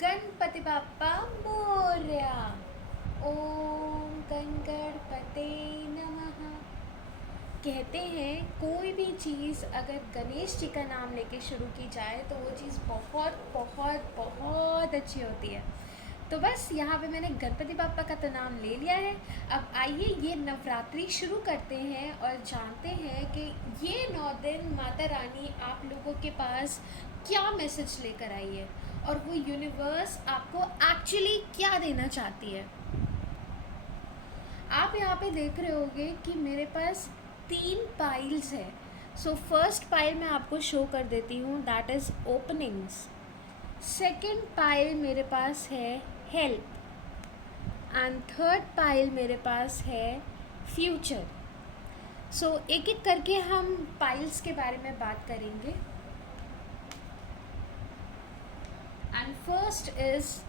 गणपति बाप्पा मोरया। ओम गणपते नमः। कहते हैं कोई भी चीज़ अगर गणेश जी का नाम लेके शुरू की जाए तो वो चीज़ बहुत बहुत बहुत अच्छी होती है। तो बस यहाँ पे मैंने गणपति बाप्पा का तो नाम ले लिया है। अब आइए ये नवरात्रि शुरू करते हैं और जानते हैं कि ये 9 दिन माता रानी आप लोगों के पास क्या मैसेज लेकर आई है और वो यूनिवर्स आपको एक्चुअली क्या देना चाहती है। आप यहाँ पे देख रहे होगे कि मेरे पास 3 पाइल्स है। सो फर्स्ट पाइल मैं आपको शो कर देती हूँ, that is openings. Second pile मेरे पास है हेल्प एंड थर्ड पाइल मेरे पास है फ्यूचर। सो एक एक करके हम पाइल्स के बारे में बात करेंगे। And first is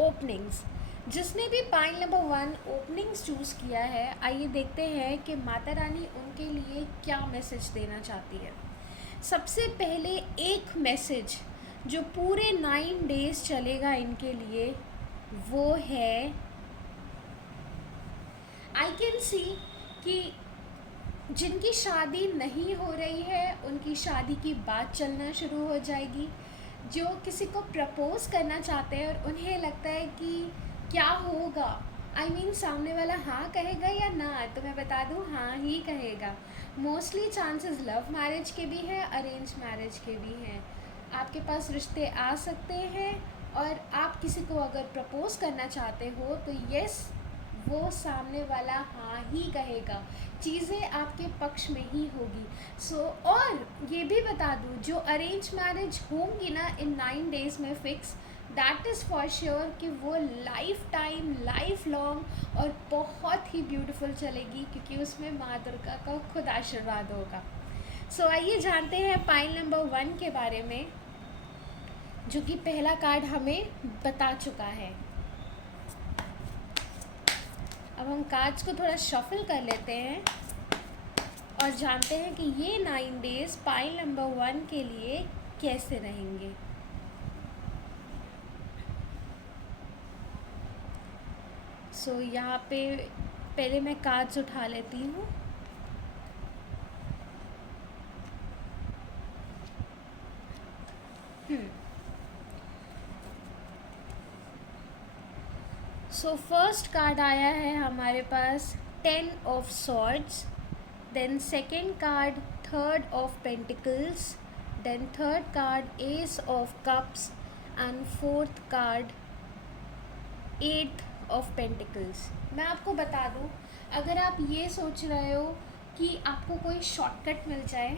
openings. जिसने भी पाइल नंबर 1 ओपनिंग्स चूज़ किया है, आइए देखते हैं कि माता रानी उनके लिए क्या मैसेज देना चाहती है। सबसे पहले एक मैसेज जो पूरे 9 डेज चलेगा इनके लिए, वो है आई कैन सी कि जिनकी शादी नहीं हो रही है उनकी शादी की बात चलना शुरू हो जाएगी। जो किसी को प्रपोज करना चाहते हैं और उन्हें लगता है कि क्या होगा, आई मीन सामने वाला हाँ कहेगा या ना, तो मैं बता दूँ हाँ ही कहेगा। मोस्टली चांसेस लव मैरिज के भी हैं, अरेंज मैरिज के भी हैं। आपके पास रिश्ते आ सकते हैं और आप किसी को अगर प्रपोज करना चाहते हो तो यस, वो सामने वाला हाँ ही कहेगा, चीज़ें आपके पक्ष में ही होगी। और ये भी बता दूँ, जो अरेंज मैरिज होंगी ना इन 9 डेज़ में fix, that is for sure कि वो लाइफ टाइम लाइफ लॉन्ग और बहुत ही ब्यूटीफुल चलेगी, क्योंकि उसमें माँ दुर्गा का खुद आशीर्वाद होगा। आइए जानते हैं पाइल नंबर 1 के बारे में, जो कि पहला कार्ड हमें बता चुका है। अब हम कार्ड्स को थोड़ा शफल कर लेते हैं और जानते हैं कि ये 9 डेज पाइल नंबर 1 के लिए कैसे रहेंगे। यहाँ पे पहले मैं कार्ड्स उठा लेती हूँ। फर्स्ट कार्ड आया है हमारे पास 10 of swords, then second card 3rd of pentacles, then third card ace of cups and fourth card 8 of pentacles. मैं आपको बता दूं, अगर आप ये सोच रहे हो कि आपको कोई शॉर्टकट मिल जाए,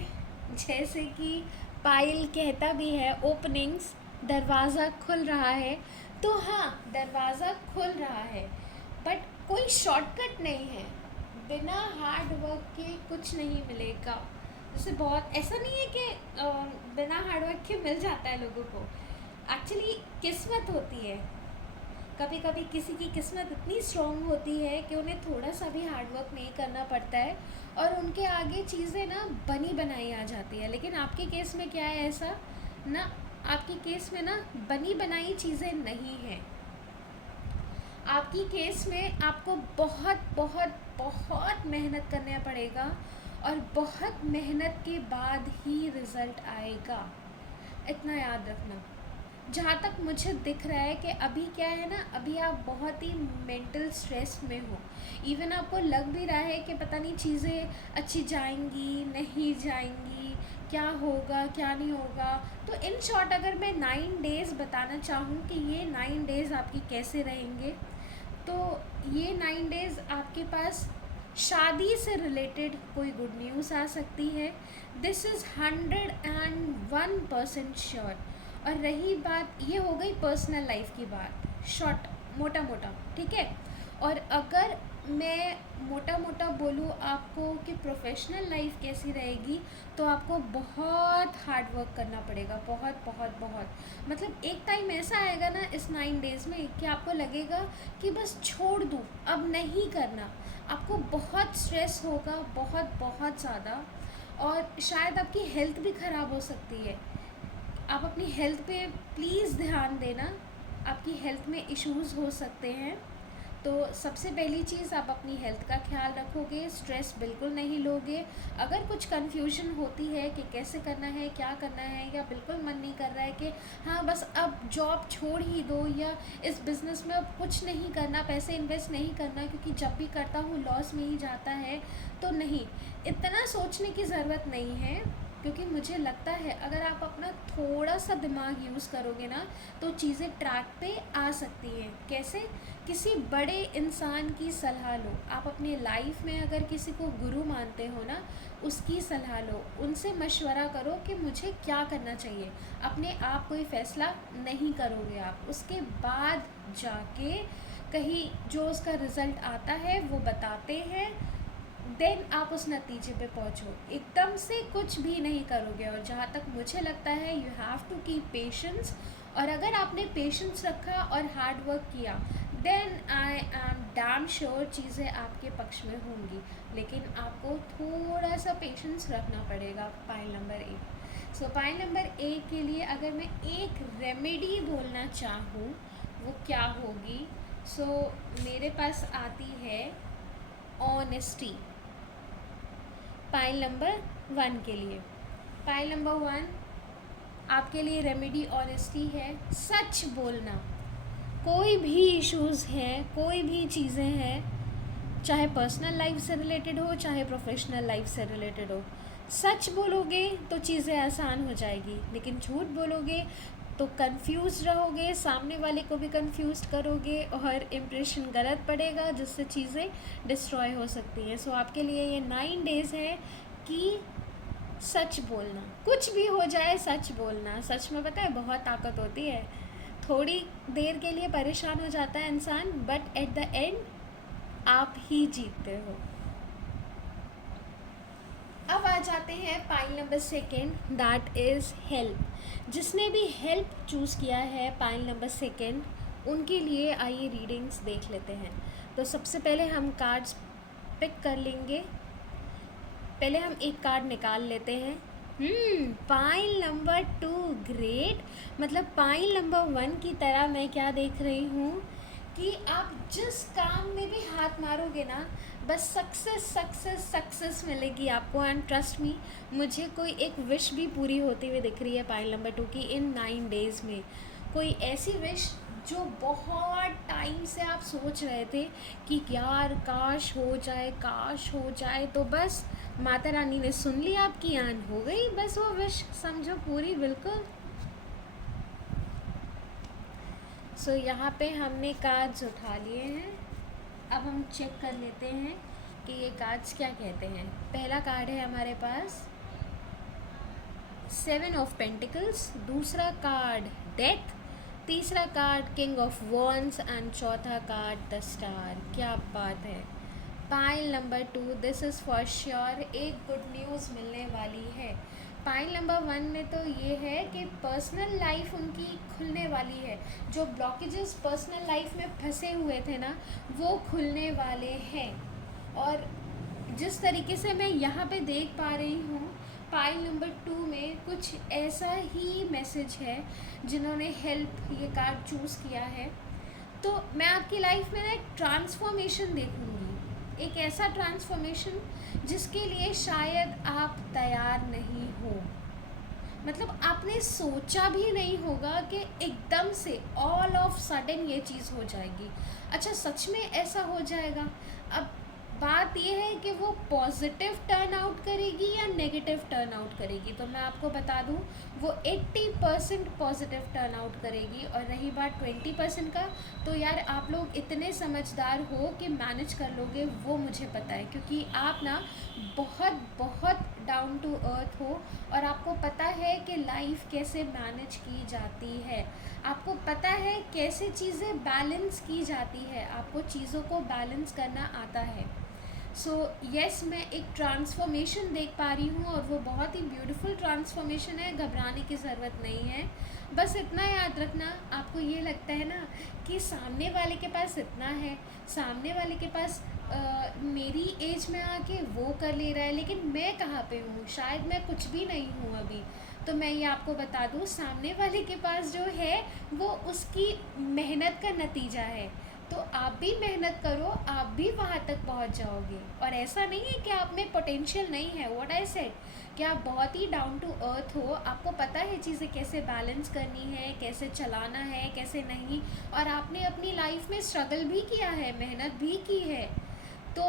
जैसे कि पाइल कहता भी है ओपनिंग्स, दरवाज़ा खुल रहा है, तो हाँ दरवाज़ा खुल रहा है, बट कोई शॉर्टकट नहीं है। बिना हार्ड वर्क के कुछ नहीं मिलेगा। जैसे बहुत ऐसा नहीं है कि बिना हार्ड वर्क के मिल जाता है लोगों को, एक्चुअली किस्मत होती है। कभी कभी किसी की किस्मत इतनी स्ट्रॉन्ग होती है कि उन्हें थोड़ा सा भी हार्ड वर्क नहीं करना पड़ता है और उनके आगे चीज़ें ना बनी बनाई आ जाती है। लेकिन आपके केस में क्या है, ऐसा ना, आपके केस में ना बनी बनाई चीज़ें नहीं हैं। आपकी केस में आपको बहुत बहुत बहुत मेहनत करना पड़ेगा और बहुत मेहनत के बाद ही रिज़ल्ट आएगा, इतना याद रखना। जहाँ तक मुझे दिख रहा है कि अभी क्या है ना, अभी आप बहुत ही मेंटल स्ट्रेस में हो। इवन आपको लग भी रहा है कि पता नहीं चीज़ें अच्छी जाएंगी नहीं जाएंगी, क्या होगा क्या नहीं होगा। तो इन शॉर्ट अगर मैं 9 डेज़ बताना चाहूँ कि ये 9 डेज़ आपकी कैसे रहेंगे, तो ये 9 डेज़ आपके पास शादी से रिलेटेड कोई गुड न्यूज़ आ सकती है। This is 101% sure. और रही बात, ये हो गई पर्सनल लाइफ की बात, शॉर्ट मोटा मोटा, ठीक है। और अगर मैं मोटा मोटा बोलूँ आपको कि प्रोफेशनल लाइफ कैसी रहेगी, तो आपको बहुत हार्ड वर्क करना पड़ेगा, बहुत बहुत बहुत। मतलब एक टाइम ऐसा आएगा ना इस 9 डेज़ में कि आपको लगेगा कि बस छोड़ दूँ, अब नहीं करना। आपको बहुत स्ट्रेस होगा, बहुत बहुत ज़्यादा, और शायद आपकी हेल्थ भी ख़राब हो सकती है। आप अपनी हेल्थ पे प्लीज़ ध्यान देना। आपकी हेल्थ में इश्यूज़ हो सकते हैं। तो सबसे पहली चीज़, आप अपनी हेल्थ का ख्याल रखोगे, स्ट्रेस बिल्कुल नहीं लोगे। अगर कुछ कन्फ्यूजन होती है कि कैसे करना है, क्या करना है, या बिल्कुल मन नहीं कर रहा है कि हाँ बस अब जॉब छोड़ ही दो, या इस बिज़नेस में अब कुछ नहीं करना, पैसे इन्वेस्ट नहीं करना क्योंकि जब भी करता हूँ लॉस में ही जाता है, तो नहीं, इतना सोचने की ज़रूरत नहीं है। क्योंकि मुझे लगता है अगर आप अपना थोड़ा सा दिमाग यूज़ करोगे ना, तो चीज़ें ट्रैक पे आ सकती हैं। कैसे? किसी बड़े इंसान की सलाह लो। आप अपनी लाइफ में अगर किसी को गुरु मानते हो ना, उसकी सलाह लो, उनसे मशवरा करो कि मुझे क्या करना चाहिए। अपने आप कोई फ़ैसला नहीं करोगे आप, उसके बाद जाके कहीं जो उसका रिज़ल्ट आता है वो बताते हैं, देन आप उस नतीजे पे पहुँचो। एकदम से कुछ भी नहीं करोगे। और जहाँ तक मुझे लगता है, you have to keep patience. और अगर आपने पेशेंस रखा और हार्ड वर्क किया, then I am damn sure चीज़ें आपके पक्ष में होंगी। लेकिन आपको थोड़ा सा पेशेंस रखना पड़ेगा। Point number A. So point number A के लिए अगर मैं एक रेमेडी बोलना चाहूँ, वो क्या होगी? सो मेरे पास आती है ऑनेस्टी। पाइल नंबर 1 के लिए। पाइल नंबर 1 आपके लिए रेमेडी ऑनेस्टी है। सच बोलना। कोई भी इश्यूज़ हैं, कोई भी चीज़ें हैं, चाहे पर्सनल लाइफ से रिलेटेड हो, चाहे प्रोफेशनल लाइफ से रिलेटेड हो, सच बोलोगे तो चीज़ें आसान हो जाएगी। लेकिन झूठ बोलोगे तो कंफ्यूज रहोगे, सामने वाले को भी कंफ्यूज करोगे और इम्प्रेशन गलत पड़ेगा, जिससे चीज़ें डिस्ट्रॉय हो सकती हैं। सो आपके लिए ये 9 डेज़ है कि सच बोलना, कुछ भी हो जाए सच बोलना। सच में पता है बहुत ताकत होती है। थोड़ी देर के लिए परेशान हो जाता है इंसान, बट एट द एंड आप ही जीतते हो। अब आ जाते हैं pile number 2, that is help. जिसने भी हेल्प चूज़ किया है पाइल नंबर 2, उनके लिए आइए रीडिंग्स देख लेते हैं। तो सबसे पहले हम कार्ड्स पिक कर लेंगे। पहले हम एक कार्ड निकाल लेते हैं। Pile number 2, great. मतलब पाइल नंबर 1 की तरह मैं क्या देख रही हूँ कि आप जिस काम में भी हाथ मारोगे ना, बस सक्सेस सक्सेस सक्सेस मिलेगी आपको। एंड ट्रस्ट मी, मुझे कोई एक विश भी पूरी होती हुई दिख रही है पाइल नंबर 2 की इन 9 डेज़ में। कोई ऐसी विश जो बहुत टाइम से आप सोच रहे थे कि यार काश हो जाए, काश हो जाए, तो बस माता रानी ने सुन ली, आपकी आन हो गई, बस वो विश समझो पूरी बिल्कुल। सो यहाँ पे हमने कार्ड्स उठा लिए हैं। अब हम चेक कर लेते हैं कि ये कार्ड्स क्या कहते हैं। पहला कार्ड है हमारे पास 7 ऑफ पेंटिकल्स, दूसरा कार्ड डेथ, तीसरा card king of wands and चौथा कार्ड द स्टार। क्या बात है। Pile number 2, this is for sure एक गुड न्यूज़ मिलने वाली है। पाइल नंबर 1 में तो ये है कि पर्सनल लाइफ उनकी खुलने वाली है। जो ब्लॉकेजेस पर्सनल लाइफ में फंसे हुए थे ना, वो खुलने वाले हैं। और जिस तरीके से मैं यहाँ पे देख पा रही हूँ, पाइल नंबर 2 में कुछ ऐसा ही मैसेज है। जिन्होंने हेल्प ये कार्ड चूज़ किया है, तो मैं आपकी लाइफ में ना एक ट्रांसफॉर्मेशन देखूँगी। एक ऐसा ट्रांसफॉर्मेशन जिसके लिए शायद आप तैयार नहीं हो। मतलब आपने सोचा भी नहीं होगा कि एकदम से ऑल ऑफ सडन ये चीज़ हो जाएगी। अच्छा, सच में ऐसा हो जाएगा? अब बात ये है कि वो पॉजिटिव टर्न आउट करेगी या नेगेटिव टर्न आउट करेगी। तो मैं आपको बता दूं, वो 80% पॉजिटिव टर्न आउट करेगी। और रही बात 20% का, तो यार आप लोग इतने समझदार हो कि मैनेज कर लोगे, वो मुझे पता है। क्योंकि आप ना बहुत बहुत डाउन टू अर्थ हो, और आपको पता है कि लाइफ कैसे मैनेज की जाती है। आपको पता है कैसे चीज़ें बैलेंस की जाती है, आपको चीज़ों को बैलेंस करना आता है। सो यस, मैं एक ट्रांसफॉर्मेशन देख पा रही हूँ, और वो बहुत ही ब्यूटीफुल ट्रांसफॉर्मेशन है। घबराने की ज़रूरत नहीं है। बस इतना याद रखना, आपको ये लगता है ना कि सामने वाले के पास इतना है, सामने वाले के पास मेरी एज में आके वो कर ले रहा है, लेकिन मैं कहाँ पे हूँ? शायद मैं कुछ भी नहीं हूँ अभी। तो मैं ये आपको बता दूँ, सामने वाले के पास जो है वो उसकी मेहनत का नतीजा है। तो आप भी मेहनत करो, आप भी वहाँ तक पहुँच जाओगे। और ऐसा नहीं है कि आप में पोटेंशियल नहीं है, व्हाट आई सेड, कि आप बहुत ही डाउन टू अर्थ हो, आपको पता है चीज़ें कैसे बैलेंस करनी है, कैसे चलाना है, कैसे नहीं। और आपने अपनी लाइफ में स्ट्रगल भी किया है, मेहनत भी की है, तो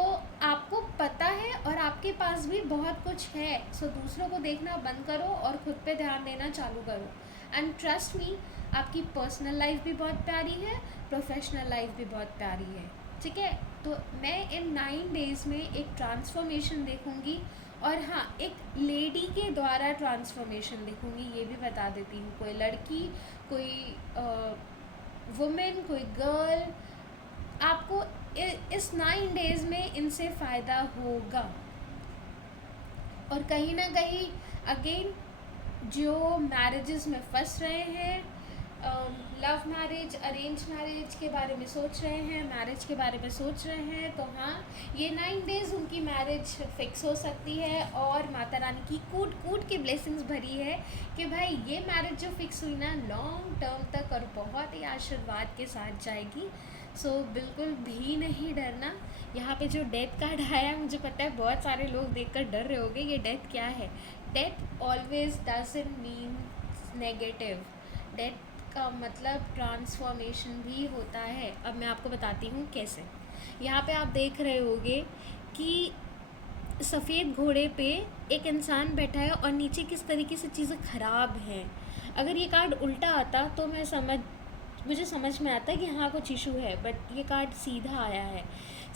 आपको पता है और आपके पास भी बहुत कुछ है। सो दूसरों को देखना बंद करो और खुद पे ध्यान देना चालू करो। एंड ट्रस्ट मी, आपकी पर्सनल लाइफ भी बहुत प्यारी है, प्रोफेशनल लाइफ भी बहुत प्यारी है, ठीक है। तो मैं इन 9 डेज़ में एक ट्रांसफॉर्मेशन देखूंगी। और हाँ, एक लेडी के द्वारा ट्रांसफॉर्मेशन देखूंगी, ये भी बता देती हूँ। कोई लड़की, कोई वुमेन, कोई गर्ल, आपको इस 9 डेज़ में इनसे फ़ायदा होगा। और कहीं ना कहीं अगेन, जो मैरिजेस में फंस रहे हैं, लव मैरिज, अरेंज मैरिज के बारे में सोच रहे हैं, मैरिज के बारे में सोच रहे हैं, तो हाँ, ये 9 डेज़ उनकी मैरिज फिक्स हो सकती है। और माता रानी की कूट कूट की ब्लेसिंग्स भरी है कि भाई ये मैरिज जो फिक्स हुई ना, लॉन्ग टर्म तक और बहुत ही आशीर्वाद के साथ जाएगी। सो बिल्कुल भी नहीं डरना। यहाँ पे जो डेथ कार्ड आया, मुझे पता है बहुत सारे लोग देखकर डर रहे होंगे, ये डेथ क्या है। Death always doesn't mean negative. Death का मतलब ट्रांसफॉर्मेशन भी होता है। अब मैं आपको बताती हूँ कैसे। यहाँ पे आप देख रहे होंगे कि सफ़ेद घोड़े पे एक इंसान बैठा है और नीचे किस तरीके से चीज़ें ख़राब हैं। अगर ये कार्ड उल्टा आता तो मुझे समझ में आता है कि हाँ कुछ इशू है, बट ये कार्ड सीधा आया है।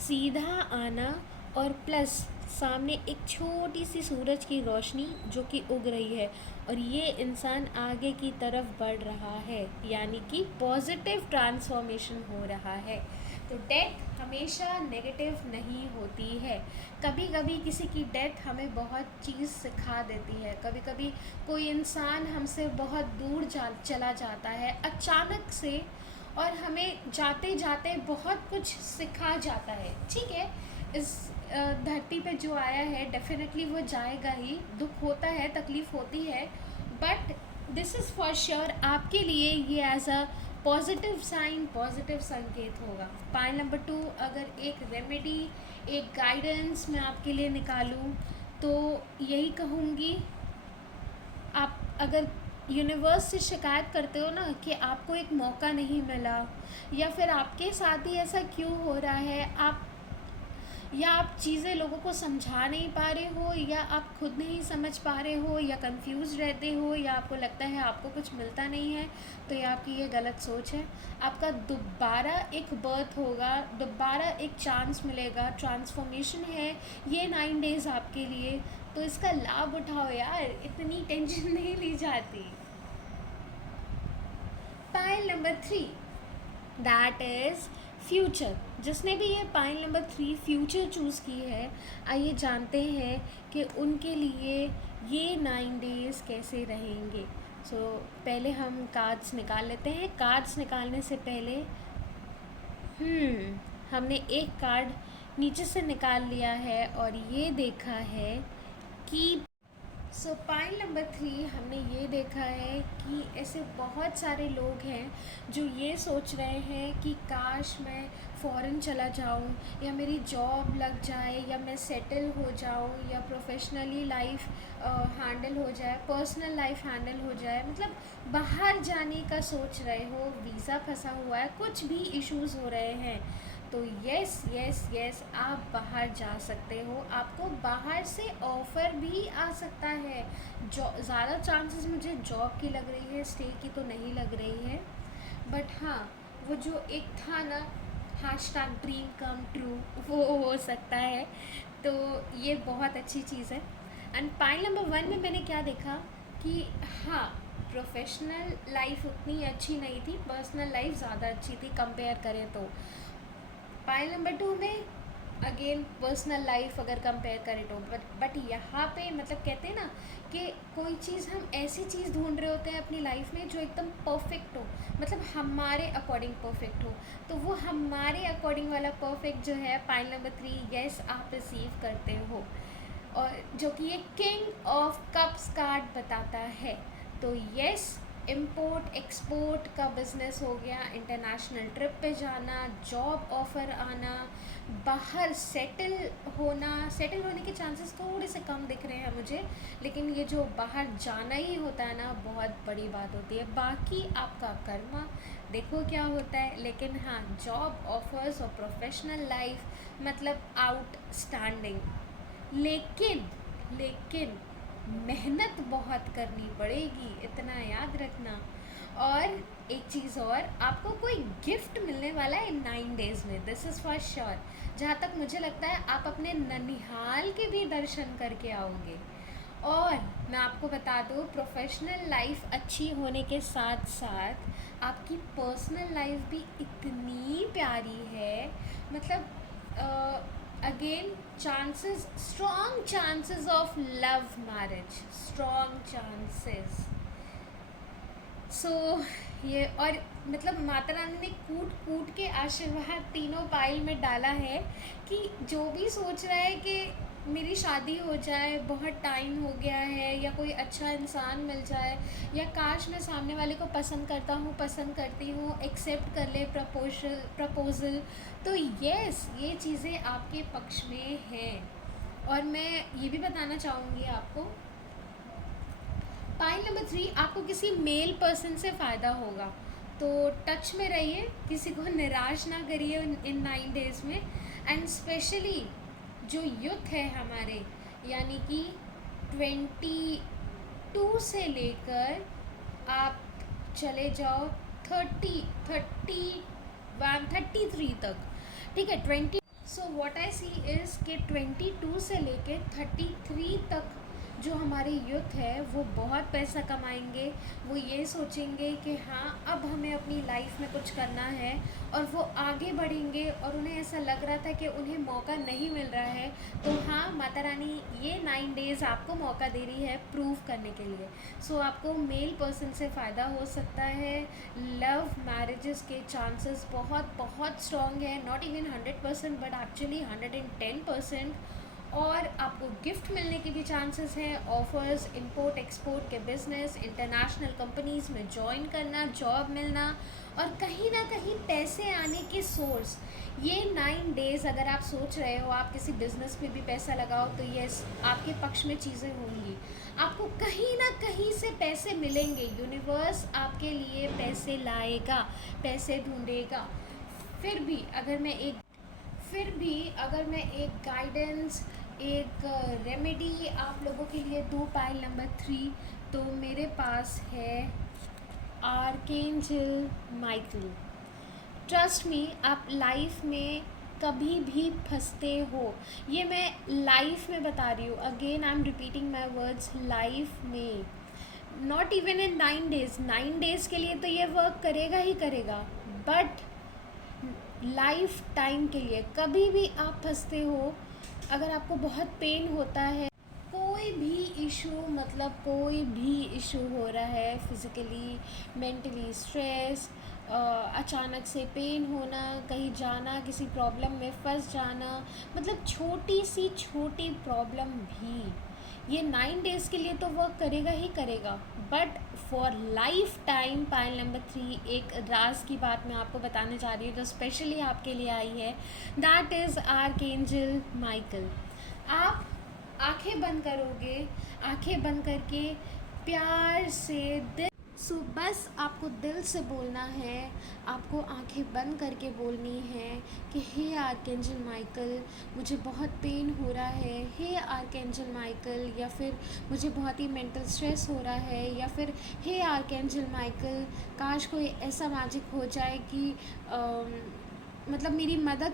सीधा आना और प्लस सामने एक छोटी सी सूरज की रोशनी जो कि उग रही है, और ये इंसान आगे की तरफ बढ़ रहा है, यानी कि पॉजिटिव ट्रांसफॉर्मेशन हो रहा है। तो डेथ हमेशा नेगेटिव नहीं होती है। कभी कभी किसी की डेथ हमें बहुत चीज़ सिखा देती है। कभी कभी कोई इंसान हमसे बहुत दूर चला जाता है अचानक से, और हमें जाते जाते बहुत कुछ सिखा जाता है, ठीक है। इस धरती पे जो आया है, डेफिनेटली वो जाएगा ही। दुख होता है, तकलीफ़ होती है, but this is for sure आपके लिए ये as a positive sign, positive संकेत होगा। पॉइंट नंबर 2, अगर एक रेमेडी, एक गाइडेंस मैं आपके लिए निकालूं तो यही कहूँगी, आप अगर यूनिवर्स से शिकायत करते हो ना कि आपको एक मौका नहीं मिला, या फिर आपके साथ ही ऐसा क्यों हो रहा है, आप चीज़ें लोगों को समझा नहीं पा रहे हो, या आप खुद नहीं समझ पा रहे हो, या कंफ्यूज रहते हो, या आपको लगता है आपको कुछ मिलता नहीं है, तो ये आपकी ये गलत सोच है। आपका दोबारा एक बर्थ होगा, दोबारा एक चांस मिलेगा, ट्रांसफॉर्मेशन है ये 9 डेज़ आपके लिए। तो इसका लाभ उठाओ यार, इतनी टेंशन नहीं ली जाती। Pile number 3, that is future. जिसने भी ये पाइल नंबर 3 फ्यूचर चूज़ की है, आइए जानते हैं कि उनके लिए ये 9 डेज़ कैसे रहेंगे। पहले हम कार्ड्स निकाल लेते हैं। कार्ड्स निकालने से पहले हमने एक कार्ड नीचे से निकाल लिया है और ये देखा है कि पाइल नंबर 3 हमने ये देखा है कि ऐसे बहुत सारे लोग हैं जो ये सोच रहे हैं कि काश मैं फ़ॉरेन चला जाऊं, या मेरी जॉब लग जाए, या मैं सेटल हो जाऊं, या प्रोफेशनली लाइफ हैंडल हो जाए, पर्सनल लाइफ हैंडल हो जाए, मतलब बाहर जाने का सोच रहे हो, वीज़ा फंसा हुआ है, कुछ भी इश्यूज़ हो रहे हैं, तो यस यस यस आप बाहर जा सकते हो। आपको बाहर से ऑफ़र भी आ सकता है। ज़्यादा चांसेस मुझे जॉब की लग रही है, स्टे की तो नहीं लग रही है, बट हाँ, वो जो एक था ना हैशटैग ड्रीम कम ट्रू, वो हो सकता है। तो ये बहुत अच्छी चीज़ है। एंड पाइल नंबर 1 में मैंने क्या देखा कि हाँ, प्रोफेशनल लाइफ उतनी अच्छी नहीं थी, पर्सनल लाइफ ज़्यादा अच्छी थी कंपेयर करें तो। पाइल नंबर 2 में अगेन पर्सनल लाइफ अगर कंपेयर करें तो, बट यहाँ पे मतलब कहते हैं ना कि कोई चीज़, हम ऐसी चीज़ ढूंढ रहे होते हैं अपनी लाइफ में जो एकदम परफेक्ट हो, मतलब हमारे अकॉर्डिंग परफेक्ट हो। तो वो हमारे अकॉर्डिंग वाला परफेक्ट जो है पाइल नंबर 3, यस आप रिसीव करते हो, और जो कि ये किंग ऑफ कप्स कार्ड बताता है। तो यस, इंपोर्ट एक्सपोर्ट का बिज़नेस हो गया, इंटरनेशनल ट्रिप पे जाना, जॉब ऑफ़र आना, बाहर सेटल होने के चांसेस थोड़े से कम दिख रहे हैं मुझे, लेकिन ये जो बाहर जाना ही होता है ना, बहुत बड़ी बात होती है। बाकी आपका कर्मा देखो क्या होता है, लेकिन हाँ, जॉब ऑफर्स और प्रोफेशनल लाइफ मतलब आउटस्टैंडिंग। लेकिन लेकिन मेहनत बहुत करनी पड़ेगी, इतना याद रखना। और एक चीज़ और, आपको कोई गिफ्ट मिलने वाला है इन 9 डेज़ में, दिस इज़ फॉर श्योर। जहाँ तक मुझे लगता है आप अपने ननिहाल के भी दर्शन करके आओगे। और मैं आपको बता दूँ, प्रोफेशनल लाइफ अच्छी होने के साथ साथ आपकी पर्सनल लाइफ भी इतनी प्यारी है, मतलब again chances, strong chances of love marriage, strong chances. So ये, और मतलब माता रानी ने कूट कूट के आशीर्वाद तीनों पाइल में डाला है कि जो भी सोच रहा है कि मेरी शादी हो जाए, बहुत टाइम हो गया है, या कोई अच्छा इंसान मिल जाए, या काश मैं सामने वाले को पसंद करता हूँ, पसंद करती हूँ, एक्सेप्ट कर ले प्रपोजल, तो यस, ये चीज़ें आपके पक्ष में हैं। और मैं ये भी बताना चाहूँगी आपको, पाइल नंबर 3, आपको किसी मेल पर्सन से फ़ायदा होगा, तो टच में रहिए, किसी को निराश ना करिए इन 9 डेज़ में। एंड स्पेशली जो यूथ है हमारे, यानी कि 22 से लेकर आप चले जाओ 33 तक, ठीक है, 20। So what I C is कि 22 से लेके 33 तक जो हमारे यूथ है वो बहुत पैसा कमाएंगे। वो ये सोचेंगे कि हाँ, अब हमें अपनी लाइफ में कुछ करना है, और वो आगे बढ़ेंगे। और उन्हें ऐसा लग रहा था कि उन्हें मौका नहीं मिल रहा है, तो हाँ, माता रानी ये 9 डेज़ आपको मौका दे रही है प्रूव करने के लिए। सो आपको मेल पर्सन से फ़ायदा हो सकता है, लव मैरिजेस के चांसेस बहुत बहुत स्ट्रॉन्ग है, नॉट इवन 100% बट एक्चुअली 110%। और आपको गिफ्ट मिलने के भी चांसेस हैं, ऑफ़र्स, इंपोर्ट एक्सपोर्ट के बिज़नेस, इंटरनेशनल कंपनीज़ में जॉइन करना, जॉब मिलना, और कहीं ना कहीं पैसे आने के सोर्स। ये 9 डेज़ अगर आप सोच रहे हो आप किसी बिज़नेस में भी पैसा लगाओ, तो यस, आपके पक्ष में चीज़ें होंगी, आपको कहीं ना कहीं से पैसे मिलेंगे, यूनिवर्स आपके लिए पैसे लाएगा, पैसे ढूंढेगा। फिर भी अगर मैं एक गाइडेंस, एक रेमेडी आप लोगों के लिए दूँ पाइल नंबर 3, तो मेरे पास है आर्कएंजल माइकल। ट्रस्ट मी, आप लाइफ में कभी भी फंसते हो, ये मैं लाइफ में बता रही हूँ, again I am repeating my words, life में, not even in 9 days. 9 days के लिए तो ये वर्क करेगा ही करेगा, बट लाइफ टाइम के लिए कभी भी आप फंसते हो, अगर आपको बहुत पेन होता है, कोई भी इशू, मतलब कोई भी इशू हो रहा है, फिज़िकली, मेंटली स्ट्रेस, अचानक से पेन होना, कहीं जाना, किसी प्रॉब्लम में फंस जाना, मतलब छोटी सी छोटी प्रॉब्लम भी, ये 9 डेज़ के लिए तो वर्क करेगा ही करेगा, but for life time pile number 3, एक राज की बात मैं आपको बताने जा रही हूँ जो स्पेशली आपके लिए आई है, दैट इज़ आर्कएंजल माइकल। आप आंखें बंद करोगे, आंखें बंद करके प्यार से बस आपको दिल से बोलना है, आपको आंखें बंद करके बोलनी है कि हे आर्कएंजल माइकल, मुझे बहुत पेन हो रहा है, हे आर्कएंजल माइकल, या फिर मुझे बहुत ही मेंटल स्ट्रेस हो रहा है, या फिर हे आर्कएंजल माइकल, काश कोई ऐसा मैजिक हो जाए कि मतलब मेरी मदद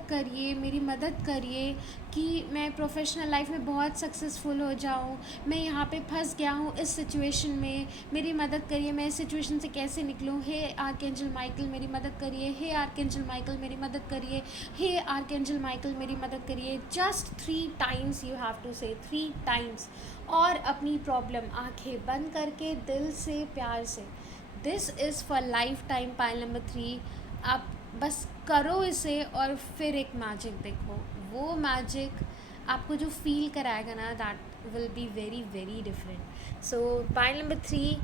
करिए कि मैं प्रोफेशनल लाइफ में बहुत सक्सेसफुल हो जाऊँ, मैं यहाँ पे फंस गया हूँ इस सिचुएशन में, मेरी मदद करिए, मैं इस सिचुएशन से कैसे निकलूँ, हे आर्कएंजल माइकल मेरी मदद करिए, हे आर्कएंजल माइकल मेरी मदद करिए, हे आर्कएंजल माइकल मेरी मदद करिए। Just 3 times you have to say, 3 times, और अपनी प्रॉब्लम आंखें बंद करके दिल से प्यार से। This is for life time pile number 3। आप बस करो इसे, और फिर एक मैजिक देखो, वो मैजिक आपको जो फील कराएगा ना, that will be very very different. So pile number 3,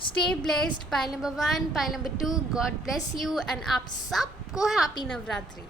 stay blessed. Pile number 1, pile number 2, God bless you and आप सबको हैप्पी नवरात्रि।